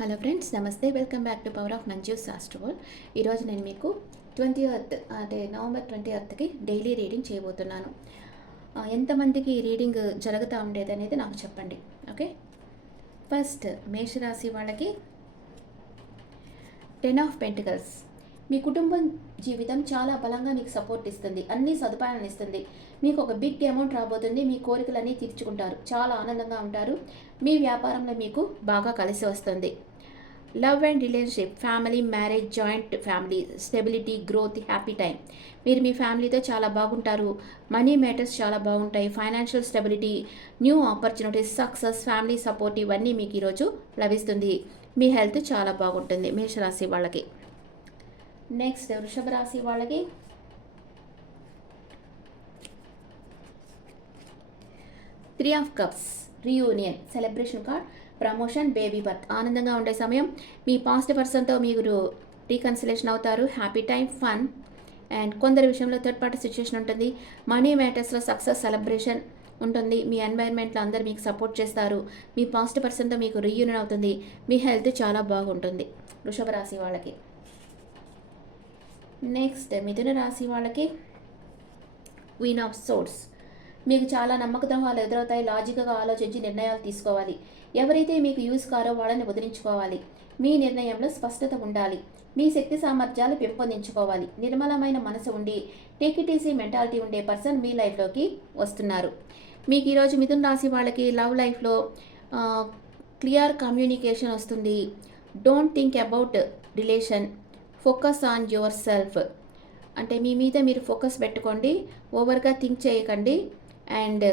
Hello friends, నమస్తే. Welcome back to power of Manju's astro. ఈరోజు నేను మీకు 20th అంటే నవంబర్ 20థ్కి డైలీ రీడింగ్ చేయబోతున్నాను. ఎంతమందికి ఈ రీడింగ్ జరుగుతూ ఉండేది అనేది నాకు చెప్పండి. ఓకే, ఫస్ట్ మేషరాశి వాళ్ళకి 10 ఆఫ్ పెంటికల్స్. మీ కుటుంబం జీవితం చాలా బలంగా మీకు సపోర్ట్ ఇస్తుంది, అన్ని సదుపాయాలను ఇస్తుంది. మీకు ఒక బిగ్ అమౌంట్ రాబోతుంది, మీ కోరికలన్నీ తీర్చుకుంటారు, చాలా ఆనందంగా ఉంటారు. మీ వ్యాపారంలో మీకు బాగా కలిసి వస్తుంది. Love and relationship, family, marriage, joint family, stability, growth, happy time. మీరు మీ ఫ్యామిలీతో చాలా బాగుంటారు. మనీ మ్యాటర్స్ చాలా బాగుంటాయి. Financial stability, new opportunities, success, family support ఇవన్నీ మీకు ఈరోజు లభిస్తుంది. మీ హెల్త్ చాలా బాగుంటుంది మేషరాశి వాళ్ళకి. నెక్స్ట్ వృషభ రాశి వాళ్ళకి 3 of cups, reunion, celebration card, promotion, baby birth. ఆనందంగా ఉండే సమయం. మీ పాస్ట్ పర్సన్తో మీరు రీకన్సిలేషన్ అవుతారు. Happy time, fun. అండ్ కొందరి విషయంలో థర్డ్ పార్టీ సిచ్యువేషన్ ఉంటుంది. మనీ మ్యాటర్స్లో సక్సెస్, సెలబ్రేషన్ ఉంటుంది. మీ ఎన్వైర్న్మెంట్లో అందరు మీకు సపోర్ట్ చేస్తారు. మీ పాస్ట్ పర్సన్తో మీకు రీయూనియన్ అవుతుంది. మీ హెల్త్ చాలా బాగుంటుంది వృషభ రాశి వాళ్ళకి. నెక్స్ట్ మిథున రాశి వాళ్ళకి క్వీన్ ఆఫ్ సోర్డ్స్. మీకు చాలా నమ్మక ద్రోహాలు ఎదురవుతాయి. లాజిక్గా ఆలోచించి నిర్ణయాలు తీసుకోవాలి. ఎవరైతే మీకు యూజ్ కారో వాళ్ళని వదిలించుకోవాలి. మీ నిర్ణయంలో స్పష్టత ఉండాలి. మీ శక్తి సామర్థ్యాలు పెంపొందించుకోవాలి. నిర్మలమైన మనసు ఉండి టేక్ ఇట్ ఈజీ మెంటాలిటీ ఉండే పర్సన్ మీ లైఫ్లోకి వస్తున్నారు. మీకు ఈరోజు మిథున రాశి వాళ్ళకి లవ్ లైఫ్లో క్లియర్ కమ్యూనికేషన్ వస్తుంది. Don't think about relation, focus on your self. అంటే మీ మీద మీరు ఫోకస్ పెట్టుకోండి, ఓవర్గా థింక్ చేయకండి. అండ్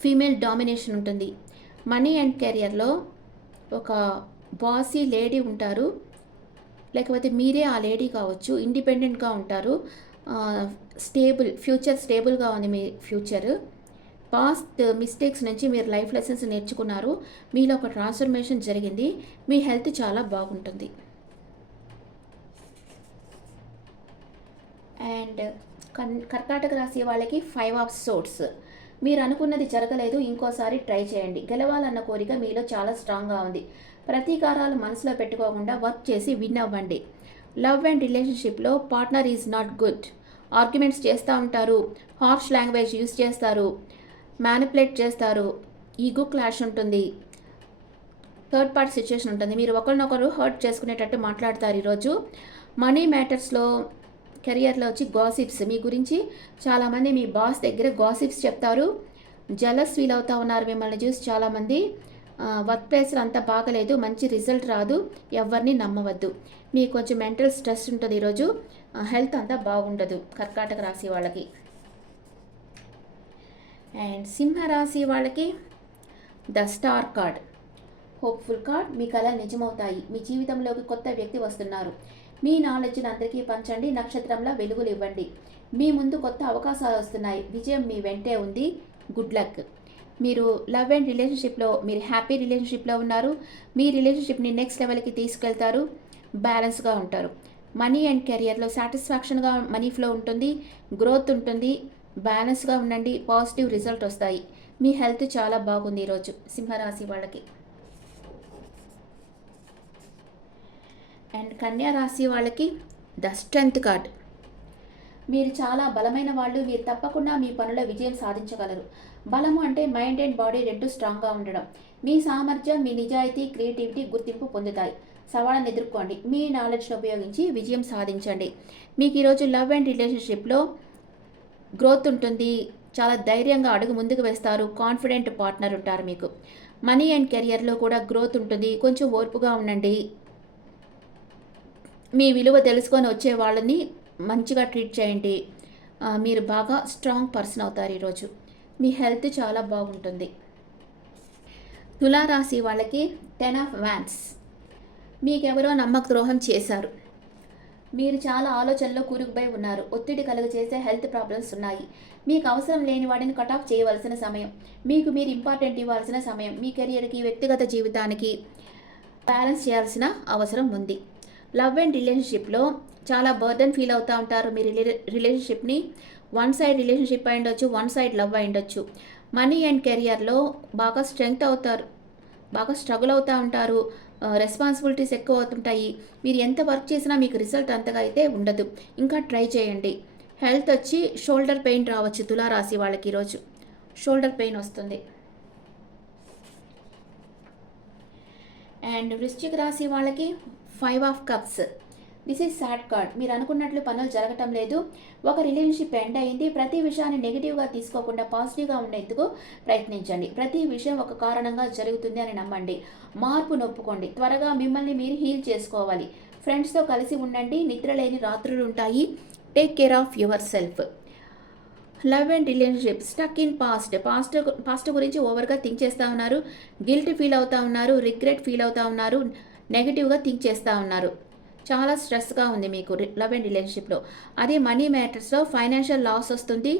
ఫీమేల్ డామినేషన్ ఉంటుంది. మనీ అండ్ కెరియర్లో ఒక బాసీ లేడీ ఉంటారు, లేకపోతే మీరే ఆ లేడీ కావచ్చు. ఇండిపెండెంట్గా ఉంటారు. స్టేబుల్ ఫ్యూచర్, స్టేబుల్గా ఉంది మీ ఫ్యూచర్. పాస్ట్ మిస్టేక్స్ నుంచి మీరు లైఫ్ లెసన్స్ నేర్చుకున్నారు. మీలో ఒక ట్రాన్స్ఫర్మేషన్ జరిగింది. మీ హెల్త్ చాలా బాగుంటుంది. అండ్ కర్కాటక రాశి వాళ్ళకి 5 ఆఫ్ సోర్డ్స్. మీరు అనుకున్నది జరగలేదు, ఇంకోసారి ట్రై చేయండి. గెలవాలన్న కోరిక మీలో చాలా స్ట్రాంగ్గా ఉంది. ప్రతీకారాలు మనసులో పెట్టుకోకుండా వర్క్ చేసి విన్ అవ్వండి. లవ్ అండ్ రిలేషన్షిప్లో partner is not good. Arguments చేస్తూ ఉంటారు, హార్ష్ లాంగ్వేజ్ యూజ్ చేస్తారు, మ్యానిపులేట్ చేస్తారు, ఈగో క్లాష్ ఉంటుంది, థర్డ్ పార్టీ సిచ్యువేషన్ ఉంటుంది. మీరు ఒకరినొకరు హర్ట్ చేసుకునేటట్టు మాట్లాడతారు ఈరోజు. మనీ మ్యాటర్స్లో, కెరియర్లో వచ్చి గాసిప్స్, మీ గురించి చాలామంది మీ బాస్ దగ్గర గాసిప్స్ చెప్తారు. జలస్ ఫీల్ అవుతూ ఉన్నారు మిమ్మల్ని చూసి చాలామంది. వర్క్ ప్లేస్లో అంతా బాగలేదు, మంచి రిజల్ట్ రాదు, ఎవరిని నమ్మవద్దు. మీకు కొంచెం మెంటల్ స్ట్రెస్ ఉంటుంది ఈరోజు. హెల్త్ అంతా బాగుండదు కర్కాటక రాశి వాళ్ళకి. అండ్ సింహరాశి వాళ్ళకి the star card, hopeful card. మీ కళలు నిజమవుతాయి. మీ జీవితంలోకి కొత్త వ్యక్తి వస్తున్నారు. మీ నాలెడ్జ్ని అందరికీ పంచండి. నక్షత్రంలో వెలుగులు ఇవ్వండి. మీ ముందు కొత్త అవకాశాలు వస్తున్నాయి. విజయం మీ వెంటే ఉంది. Good luck. మీరు లవ్ అండ్ రిలేషన్షిప్లో, మీరు హ్యాపీ రిలేషన్షిప్లో ఉన్నారు. మీ రిలేషన్షిప్ని నెక్స్ట్ లెవెల్కి తీసుకెళ్తారు. బ్యాలెన్స్గా ఉంటారు. మనీ అండ్ కెరియర్లో సాటిస్ఫాక్షన్గా మనీ ఫ్లో ఉంటుంది, గ్రోత్ ఉంటుంది. బ్యాలెన్స్గా ఉండండి, పాజిటివ్ రిజల్ట్ వస్తాయి. మీ హెల్త్ చాలా బాగుంది ఈరోజు సింహరాశి వాళ్ళకి. అండ్ కన్యా రాశి వాళ్ళకి ద స్ట్రెంగ్త్ కార్డ్. మీరు చాలా బలమైన వాళ్ళు. మీరు తప్పకుండా మీ పనుల విజయం సాధించగలరు. బలము అంటే మైండ్ అండ్ బాడీ రెండు స్ట్రాంగ్గా ఉండడం. మీ సామర్థ్యం, మీ నిజాయితీ, క్రియేటివిటీ గుర్తింపు పొందుతాయి. సవాళ్ళను ఎదుర్కోండి. మీ నాలెడ్జ్ని ఉపయోగించి విజయం సాధించండి. మీకు ఈరోజు లవ్ అండ్ రిలేషన్షిప్లో గ్రోత్ ఉంటుంది. చాలా ధైర్యంగా అడుగు ముందుకు వేస్తారు. కాన్ఫిడెంట్ పార్ట్నర్ ఉంటారు మీకు. మనీ అండ్ కెరియర్లో కూడా గ్రోత్ ఉంటుంది. కొంచెం ఓర్పుగా ఉండండి. మీ విలువ తెలుసుకొని వచ్చే వాళ్ళని మంచిగా ట్రీట్ చేయండి. మీరు బాగా స్ట్రాంగ్ పర్సన్ అవుతారు ఈరోజు. మీ హెల్త్ చాలా బాగుంటుంది. తులారాశి వాళ్ళకి 10 ఆఫ్ వ్యాన్స్. మీకెవరో నమ్మక ద్రోహం చేశారు. మీరు చాలా ఆలోచనలో కూరుకుపోయి ఉన్నారు. ఒత్తిడి కలుగ చేసే హెల్త్ ప్రాబ్లమ్స్ ఉన్నాయి. మీకు అవసరం లేని వాడిని కట్ ఆఫ్ చేయవలసిన సమయం. మీకు మీరు ఇంపార్టెంట్ ఇవ్వాల్సిన సమయం. మీ కెరియర్కి, వ్యక్తిగత జీవితానికి బ్యాలెన్స్ చేయాల్సిన అవసరం ఉంది. లవ్ అండ్ రిలేషన్షిప్లో చాలా బర్డన్ ఫీల్ అవుతూ ఉంటారు. మీ రిలేషన్షిప్ని వన్ సైడ్ రిలేషన్షిప్ అయి ఉండొచ్చు, వన్ సైడ్ లవ్ అయి ఉండొచ్చు. మనీ అండ్ కెరియర్లో బాగా స్ట్రెంగ్త్ అవుతారు. బాగా స్ట్రగుల్ అవుతూ ఉంటారు. రెస్పాన్సిబిలిటీస్ ఎక్కువ అవుతుంటాయి. మీరు ఎంత వర్క్ చేసినా మీకు రిజల్ట్ అంతగా అయితే ఉండదు. ఇంకా ట్రై చేయండి. హెల్త్ వచ్చి షోల్డర్ పెయిన్ రావచ్చు తులారాశి వాళ్ళకి ఈరోజు. షోల్డర్ పెయిన్ వస్తుంది. అండ్ వృశ్చిక రాశి వాళ్ళకి 5 of cups. This is sad card. మీరు అనుకున్నట్లు పనులు జరగటం లేదు. ఒక రిలేషన్షిప్ ఎండ్ అయింది. ప్రతి విషయాన్ని నెగిటివ్గా తీసుకోకుండా పాజిటివ్గా ఉండేందుకు ప్రయత్నించండి. ప్రతి విషయం ఒక కారణంగా జరుగుతుంది అని నమ్మండి. మార్పు నొప్పుకోండి. త్వరగా మిమ్మల్ని మీరు హీల్ చేసుకోవాలి. ఫ్రెండ్స్తో కలిసి ఉండండి. నిద్రలేని రాత్రులు ఉంటాయి. Take care of your self. Love and relationship stuck in past గురించి ఓవర్గా థింక్ చేస్తూ ఉన్నారు. గిల్ట్ ఫీల్ అవుతూ ఉన్నారు. రిగ్రెట్ ఫీల్ అవుతూ ఉన్నారు. నెగిటివ్గా థింక్ చేస్తూ ఉన్నారు. చాలా స్ట్రెస్గా ఉంది మీకు లవ్ అండ్ రిలేషన్షిప్లో. అదే మనీ మ్యాటర్స్లో ఫైనాన్షియల్ లాస్ వస్తుంది.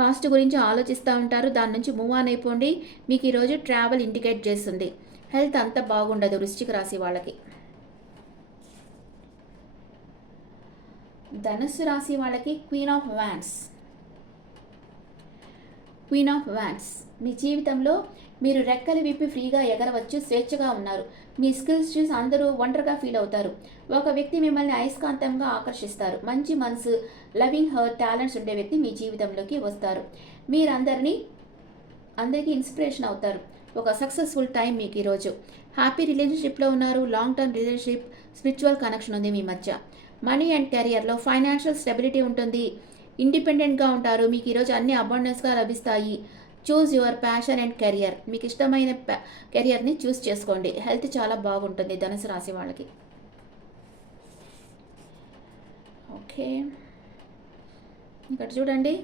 పాస్ట్ గురించి ఆలోచిస్తూ ఉంటారు. దాని నుంచి మూవ్ ఆన్ అయిపోండి. మీకు ఈరోజు ట్రావెల్ ఇండికేట్ చేస్తుంది. హెల్త్ అంత బాగుండదు వృశ్చిక రాశి వాళ్ళకి. ధనుస్సు రాశి వాళ్ళకి queen of wands. Queen of wands. మీ జీవితంలో మీరు రెక్కలు విప్పి ఫ్రీగా ఎగరవచ్చు. స్వేచ్ఛగా ఉన్నారు. మీ స్కిల్స్ చూసి అందరూ ఒంటరిగా ఫీల్ అవుతారు. ఒక వ్యక్తి మిమ్మల్ని అయస్కాంతంగా ఆకర్షిస్తారు. మంచి మనసు, లవింగ్ హర్ట్, టాలెంట్స్ ఉండే వ్యక్తి మీ జీవితంలోకి వస్తారు. అందరికీ ఇన్స్పిరేషన్ అవుతారు. ఒక సక్సెస్ఫుల్ టైం మీకు ఈరోజు. హ్యాపీ రిలేషన్షిప్లో ఉన్నారు. Long term relationship, spiritual connection ఉంది మీ మధ్య. మనీ అండ్ కెరియర్లో ఫైనాన్షియల్ స్టెబిలిటీ ఉంటుంది. ఇండిపెండెంట్గా ఉంటారు. మీకు ఈరోజు అన్ని అబాండెన్స్గా లభిస్తాయి. Choose your passion and career. మీకు ఇష్టమైన కెరియర్ని చూస్ చేసుకోండి. హెల్త్ చాలా బాగుంటుంది ధనుసు రాశి వాళ్ళకి. ఓకే, ఇక్కడ చూడండి.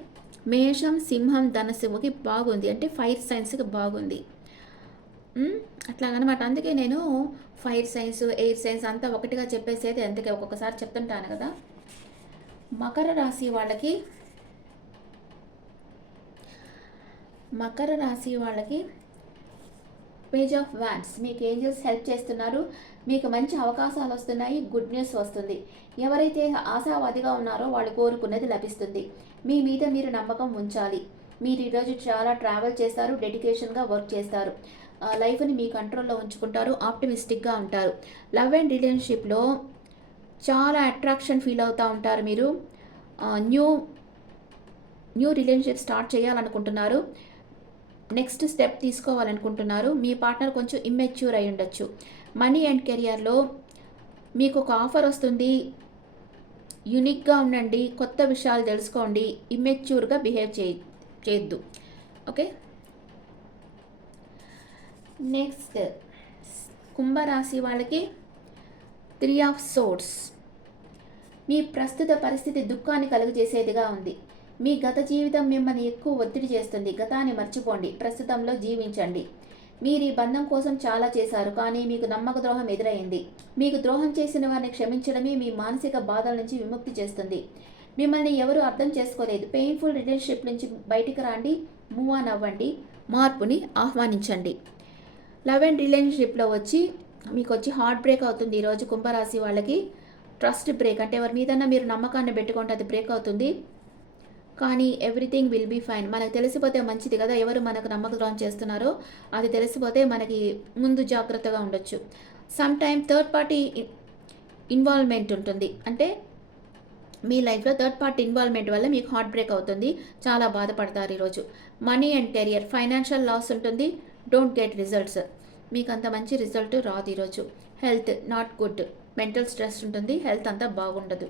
మేషం, సింహం, ధనుసుకి బాగుంది. అంటే ఫైర్ సైన్స్కి బాగుంది. అట్లాగనమాట. అందుకే నేను ఫైర్ సైన్స్, ఎయిర్ సైన్స్ అంతా ఒకటిగా చెప్పేసేది అందుకే ఒక్కొక్కసారి చెప్తుంటాను కదా. మకర రాశి వాళ్ళకి పేజ్ ఆఫ్ వాండ్స్. మీకు ఏంజల్స్ హెల్ప్ చేస్తున్నారు. మీకు మంచి అవకాశాలు వస్తున్నాయి. గుడ్ న్యూస్ వస్తుంది. ఎవరైతే ఆశావాదిగా ఉన్నారో వాళ్ళు కోరుకున్నది లభిస్తుంది. మీ మీద మీరు నమ్మకం ఉంచాలి. మీరు ఈరోజు చాలా ట్రావెల్ చేస్తారు. డెడికేషన్గా వర్క్ చేస్తారు. లైఫ్ని మీ కంట్రోల్లో ఉంచుకుంటారు. ఆప్టిమిస్టిక్గా ఉంటారు. లవ్ అండ్ రిలేషన్షిప్లో చాలా అట్రాక్షన్ ఫీల్ అవుతూ ఉంటారు. మీరు న్యూ రిలేషన్షిప్ స్టార్ట్ చేయాలనుకుంటున్నారు. నెక్స్ట్ స్టెప్ తీసుకోవాలనుకుంటున్నారు. మీ పార్ట్నర్ కొంచెం ఇమ్మెచ్యూర్ అయి ఉండొచ్చు. మనీ అండ్ కెరియర్లో మీకు ఒక ఆఫర్ వస్తుంది. యూనిక్గా ఉండండి. కొత్త విషయాలు తెలుసుకోండి. ఇమ్మెచ్యూర్గా బిహేవ్ చేయొద్దు. ఓకే, నెక్స్ట్ కుంభరాశి వాళ్ళకి 3 ఆఫ్ సోర్డ్స్. మీ ప్రస్తుత పరిస్థితి దుఃఖాన్ని కలుగజేసేదిగా ఉంది. మీ గత జీవితం మిమ్మల్ని ఎక్కువ ఒత్తిడి చేస్తుంది. గతాన్ని మర్చిపోండి. ప్రస్తుతంలో జీవించండి. మీరు ఈ బంధం కోసం చాలా చేశారు, కానీ మీకు నమ్మక ద్రోహం ఎదురైంది. మీకు ద్రోహం చేసిన వారిని క్షమించడమే మీ మానసిక బాధల నుంచి విముక్తి చేస్తుంది. మిమ్మల్ని ఎవరు అర్థం చేసుకోలేదు. పెయిన్ఫుల్ రిలేషన్షిప్ నుంచి బయటికి రండి. మూవ్ ఆన్ అవ్వండి. మార్పుని ఆహ్వానించండి. లవ్ అండ్ రిలేషన్షిప్లో మీకు హార్ట్ బ్రేక్ అవుతుంది ఈరోజు కుంభరాశి వాళ్ళకి. ట్రస్ట్ బ్రేక్ అంటే ఎవరి మీదన్నా మీరు నమ్మకాన్ని పెట్టుకుంటే అది బ్రేక్ అవుతుంది. కానీ ఎవ్రీథింగ్ విల్ బీ ఫైన్. మనకు తెలిసిపోతే మంచిది కదా. ఎవరు మనకు నమ్మక ద్రోహం చేస్తున్నారో అది తెలిసిపోతే మనకి ముందు జాగ్రత్తగా ఉండొచ్చు. Some time third party involvement ఉంటుంది. అంటే మీ లైఫ్లో థర్డ్ పార్టీ ఇన్వాల్వ్మెంట్ వల్ల మీకు హార్ట్ బ్రేక్ అవుతుంది. చాలా బాధపడతారు ఈరోజు. Money and career financial loss ఉంటుంది. Don't get results. మీకు అంత మంచి రిజల్ట్ రాదు ఈరోజు. Health not good. Mental stress ఉంటుంది. హెల్త్ అంతా బాగుండదు.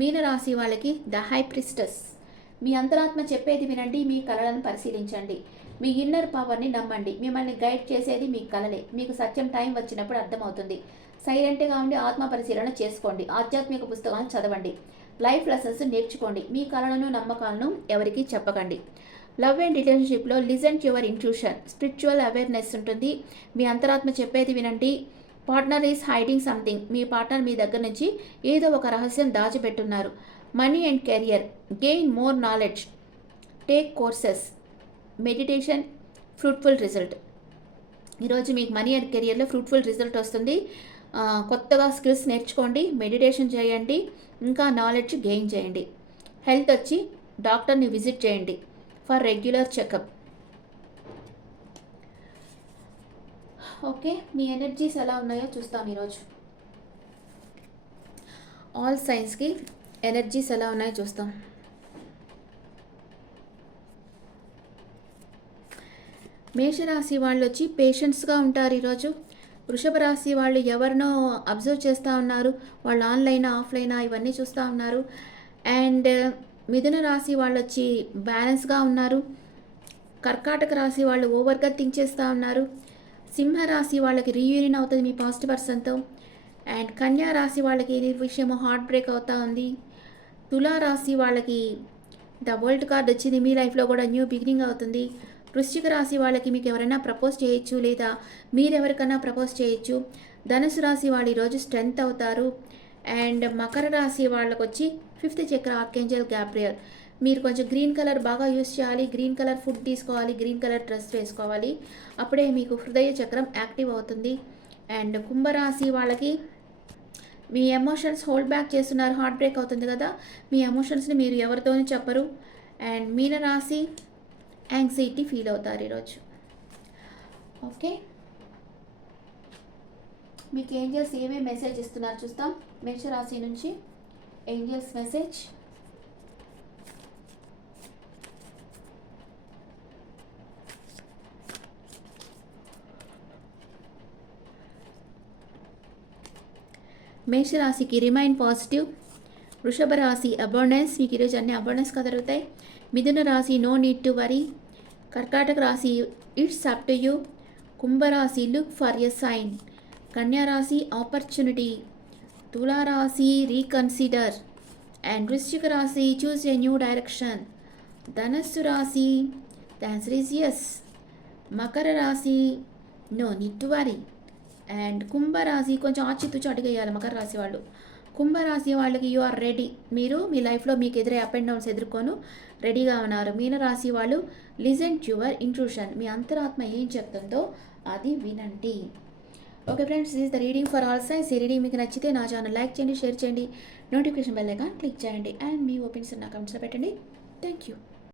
మీనరాశి వాళ్ళకి ద హై ప్రిస్టెస్. మీ అంతరాత్మ చెప్పేది వినండి. మీ కలలను పరిశీలించండి. మీ ఇన్నర్ పవర్ని నమ్మండి. మిమ్మల్ని గైడ్ చేసేది మీ కలలే. మీకు సత్యం టైం వచ్చినప్పుడు అర్థమవుతుంది. సైలెంట్గా ఉండి ఆత్మ పరిశీలన చేసుకోండి. ఆధ్యాత్మిక పుస్తకాలను చదవండి. లైఫ్ లెసన్స్ నేర్చుకోండి. మీ కలలను, నమ్మకాలను ఎవరికీ చెప్పకండి. లవ్ అండ్ రిలేషన్షిప్లో listen to your intuition. Spiritual awareness ఉంటుంది. మీ అంతరాత్మ చెప్పేది వినండి. Partner is hiding something. మీ పార్ట్నర్ మీ దగ్గర నుంచి ఏదో ఒక రహస్యం దాచిపెట్టున్నారు. Money and career gain more knowledge. Take courses. Meditation fruitful result. ఈరోజు మీకు మనీ అండ్ కెరియర్లో ఫ్రూట్ఫుల్ రిజల్ట్ వస్తుంది. కొత్తగా స్కిల్స్ నేర్చుకోండి. మెడిటేషన్ చేయండి. ఇంకా నాలెడ్జ్ గెయిన్ చేయండి. హెల్త్ డాక్టర్ని విజిట్ చేయండి ఫర్ రెగ్యులర్ చెకప్. ఓకే, మీ ఎనర్జీస్ ఎలా ఉన్నాయో చూస్తాం ఈరోజు. ఆల్ సైన్స్కి ఎనర్జీస్ ఎలా ఉన్నాయో చూస్తాం. మేషరాశి వాళ్ళు వచ్చి పేషెన్స్గా ఉంటారు ఈరోజు. వృషభ రాశి వాళ్ళు ఎవరినో అబ్జర్వ్ చేస్తూ ఉన్నారు, వాళ్ళు ఆన్లైన్ ఆఫ్లైన్ ఇవన్నీ చూస్తూ ఉన్నారు. అండ్ మిథున రాశి వాళ్ళు వచ్చి బ్యాలెన్స్గా ఉన్నారు. కర్కాటక రాశి వాళ్ళు ఓవర్గా థింక్ చేస్తూ ఉన్నారు. సింహరాశి వాళ్ళకి రీయూనియన్ అవుతుంది మీ పాస్ట్ పర్సన్తో. అండ్ కన్యా రాశి వాళ్ళకి ఇది విషయము హార్ట్ బ్రేక్ అవుతూ ఉంది. తులారాశి వాళ్ళకి ద వరల్డ్ కార్డ్ వచ్చింది, మీ లైఫ్లో కూడా న్యూ బిగినింగ్ అవుతుంది. వృశ్చిక రాశి వాళ్ళకి మీకు ఎవరైనా ప్రపోజ్ చేయొచ్చు, లేదా మీరెవరికైనా ప్రపోజ్ చేయొచ్చు. ధనుసు రాశి వాళ్ళు ఈరోజు స్ట్రెంగ్త్ అవుతారు. అండ్ మకర రాశి వాళ్ళకి వచ్చి 5th చక్ర ఆర్కేంజల్ గ్యాబ్రియల్. మీరు కొంచెం గ్రీన్ కలర్ బాగా యూస్ చేయాలి, గ్రీన్ కలర్ ఫుడ్ తీసుకోవాలి, గ్రీన్ కలర్ డ్రెస్ వేసుకోవాలి, అప్పుడే మీకు హృదయ చక్రం యాక్టివ్ అవుతుంది. అండ్ కుంభరాశి వాళ్ళకి మీ ఎమోషన్స్ హోల్డ్ బ్యాక్ చేస్తున్నారు, హార్ట్ బ్రేక్ అవుతుంది కదా, మీ ఎమోషన్స్ని మీరు ఎవరితోనూ చెప్పరు. అండ్ మీనరాశి యాంగ్జైటీ ఫీల్ అవుతారు ఈరోజు. ఓకే, మీకు ఏంజల్స్ ఏమేమి మెసేజ్ ఇస్తున్నారు చూస్తాం. మేషరాశి నుంచి ఏంజల్స్ మెసేజ్. మేషరాశికి రిమైన్ పాజిటివ్. వృషభ రాశి అబర్నెన్స్, మీకు ఈరోజు అన్ని అబర్నెన్స్ కదలుతాయి. మిథున రాశి నో నీడ్ టు వరీ. కర్కాటక రాశి ఇట్స్ అప్ టు యూ. కుంభరాశి లుక్ ఫర్ ఎ సైన్. కన్యా రాశి ఆపర్చునిటీ. తులారాశి రీకన్సిడర్. అండ్ వృశ్చిక రాశి చూస్ ఎ న్యూ డైరెక్షన్. ధనస్సు రాశి ద ఆన్సర్ ఈజ్ ఎస్. మకర రాశి no need to worry. And కుంభరాశి కొంచెం ఆచితూచి అడిగేయాలి మకర రాశి వాళ్ళు. కుంభరాశి వాళ్ళకి యు ఆర్ రెడీ, మీరు మీ లైఫ్లో మీకు ఎదురే అప్ అండ్ డౌన్స్ ఎదుర్కొను రెడీగా ఉన్నారు. మీనరాశి వాళ్ళు లిజన్ టు యువర్ ఇంట్రూషన్, మీ అంతరాత్మ ఏం చెప్తుందో అది వినండి. Okay friends, this is the reading for all science. ఈ రీడింగ్ మీకు నచ్చితే నా ఛానల్ లైక్ చేయండి, షేర్ చేయండి, నోటిఫికేషన్ బెల్ ఐకాన్ క్లిక్ చేయండి. అండ్ మీ ఒపీనియన్స్ నా కమెంట్స్లో పెట్టండి. Thank you.